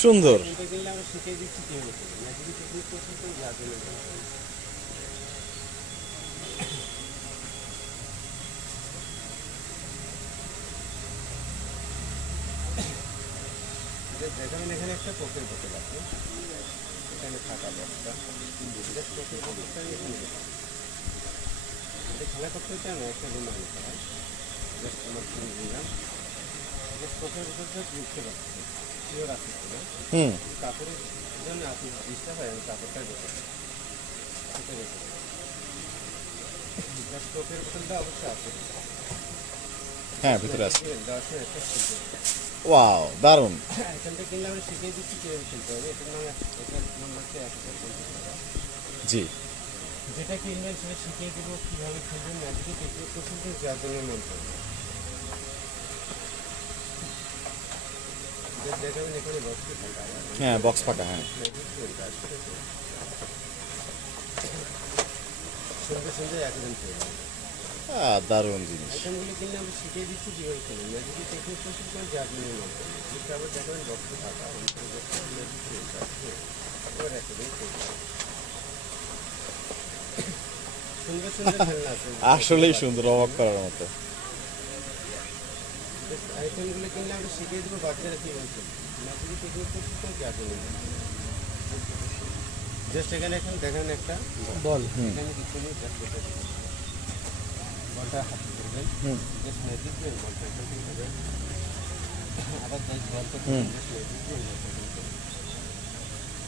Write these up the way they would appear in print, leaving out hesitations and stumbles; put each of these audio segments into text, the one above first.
সুন্দর। দেখেন এখানে একটা কোকের বোতল আছে, এখানে থাকা বক্সটা কোকের বোতলটা খেলা করতে চায় না, একটা রুম আনতে হয়। জাস্ট আমার কিনে দিলাম, কোকের বোতলটা বুঝতে পারছি শিওর আছে কিনা। কাপড়ের জন্য আপনি ডিস্টার্ব হয়, আমি কাপড়টাই বসে সেটা রেখে জাস্ট কোকের বোতলটা অবশ্যই আছে। হ্যাঁ, ভিতরে আছে। 10 একটা ওয়াও, দারুণ। এখানটা কিনলে আমরা শিখিয়ে দিচ্ছি কীভাবে খেলতে হবে। এটার নাম এটার নাম্বারটা 1050 টাকা। জি, যেটা কিনবেন সেটা শিখিয়ে দেবো কীভাবে খেলবেন, ম্যাজিকে টেকনিক প্রসেসে জাদুনের মন্ত্র দেখাবেন। এখানে বক্সটি ফাঁকা, হ্যাঁ বক্স ফাঁকা। হ্যাঁ, সঙ্গে সঙ্গে একদিন পেয়ে যাবেন। দারুণ জিনিস। আইটেমগুলি কিনলে আমরা শিখিয়ে দিচ্ছি কীভাবে খেলবেন, ম্যাজিকে টেকনিক প্রসেস করে জাদুনের মন্ত্র যেটা আবার দেখাবেন বক্সটি ফাঁকা এবার একদিন পেয়ে যাবেন। সুন্দর সুন্দর খেলনা আছে, আসলেই সুন্দর, অবাক করার মতো। আইটেমগুলো কিনলে আমরা শিখিয়ে দেবো বাচ্চারা কীভাবে খেলবে, ম্যাজিকে টেকনিক প্রসেস করে জাদুনের মন্ত্র। জাস্ট এখানে এখন দেখেন একটা বল, এখানে কিছু নেই, জাস্ট এটা বলটা হাতে ধরবেন, জাস্ট ম্যাজিক দিয়ে বলটা এখান থেকে দেবেন, আবার জাস্ট বলটা জাস্ট ম্যাজিক দিয়ে বলটা এখান থেকে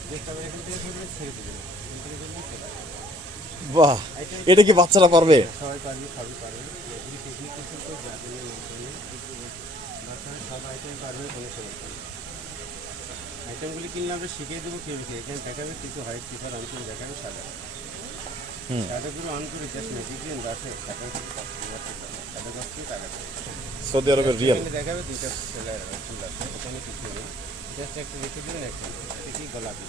জাস্ট আবার এখান থেকে ধরবেন, ছেড়ে দেবেন, এখান থেকে ধরবেন চলে আসবে। বাহ, এটা কি বাচ্চারা পারবে? সবাই পারবে, সবই পারবে। ম্যাজিক টেকনিক প্রসেস করে জাদুনের মাধ্যমে বাচ্চারা সব আইটেম পারবে, কোনো সমস্যা নেই। আইটেমগুলি কিনলে আমরা শিখিয়ে দেবো কীভাবে। এখানে দেখাবে কিছু হোয়াইট পেপার অন করে দেখাবে সাদা, সাদাগুলো অন করে জাস্ট ম্যাজিক দিন বাসে সাদা গাছটি টাকা সৌদি আরবের রিয়াল দেখাবে। দুইটা ফুল আছে, ওখানে কিছু নেই, জাস্ট একটা রেখে দিলেন। একটা কি গোলাপি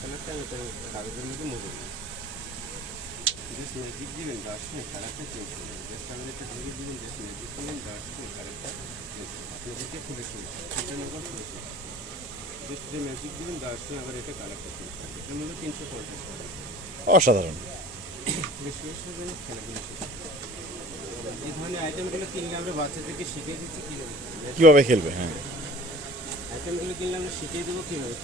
কালারটা আমি তো কাগজের মধ্যে মুড়ে দিই, জাস্ট ম্যাজিক দিবেন বাসে কালারটা চেঞ্জ করবেন। জাস্ট আমি একটা ঢুকে দিবেন, জাস্ট ম্যাজিক করলেন বাসে কালারটা চেঞ্জ করবেন। আপনাদেরকে খুলে শুনছি সেটার মতো খুলে শুনছি, জাস্ট যে ম্যাজিক দিবেন বাসে আবার এটা কালারটা চেঞ্জ করবেন। এটার মধ্যে 350 টাকা। অসাধারণ। বেশি বেশি খেলাগুলো শেষ। এই ধরনের আইটেমগুলো কিনলে আমরা বাচ্চাদেরকে শিখিয়ে দিচ্ছি কিভাবে খেলবে। হ্যাঁ, আইটেমগুলো কিনলে আমরা শিখিয়ে দেবো কীভাবে।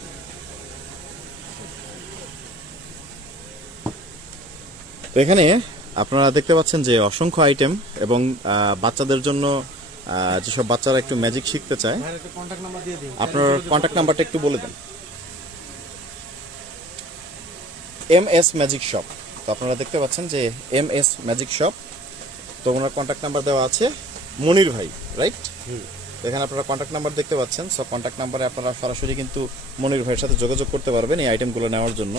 তো এখানে আপনারা দেখতে পাচ্ছেন যে অসংখ্য আইটেম এবং বাচ্চাদের জন্য যেসব বাচ্চারা একটু ম্যাজিক শিখতে চায়, আপনার কন্ট্যাক্ট নাম্বারটা একটু বলে দেন। MS magic shop. তো আপনারা দেখতে পাচ্ছেন যে MS ম্যাজিক শপ। তো ওনার কন্ট্যাক্ট নাম্বার দেওয়া আছে, মনির ভাই, রাইট? এখানে আপনারা কন্ট্যাক্ট নাম্বার দেখতে পাচ্ছেন। সো কন্ট্যাক্ট নাম্বারে আপনারা সরাসরি কিন্তু মনির ভাইয়ের সাথে যোগাযোগ করতে পারবেন এই আইটেমগুলো নেওয়ার জন্য।